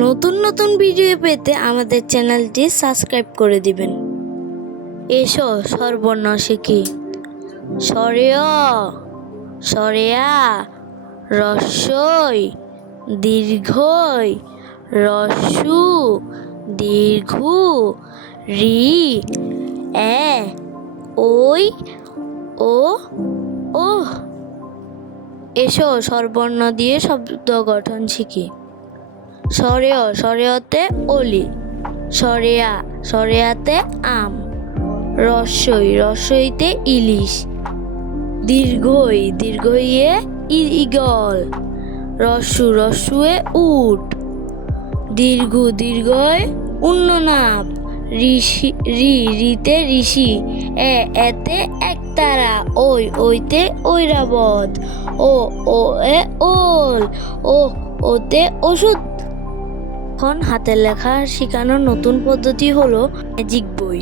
নতুন নতুন ভিডিও পেতে আমাদের চ্যানেলটি সাবস্ক্রাইব করে দিবেন। এসো স্বরবর্ণ শিখি। স্বরেয়, স্বরেয়া, রস্বই, দীর্ঘই, রস্যু, দীর্ঘু, রি, এ, ওই, ও, ওহ। এসো স্বরবর্ণ দিয়ে শব্দ গঠন শিখি। স্বরেয়, স্বরেয়তে অলি, স্বরেয়া, স্বরেয়াতে আম, রস্বই, রস্বইতে ইলিশ, দীর্ঘই, দীর্ঘইয়ে ঈগল, রস্যু, রস্যুয়ে উট, দীর্ঘু, দীর্ঘয় উন্ননাপ, রি, রিতে ঋষি, এতে একতারা, ওই, ওইতে ঐরাবত, ও, এ ওল, ওতে ওষুধ। এখন হাতের লেখা শেখানোর নতুন পদ্ধতি হলো ম্যাজিক বই।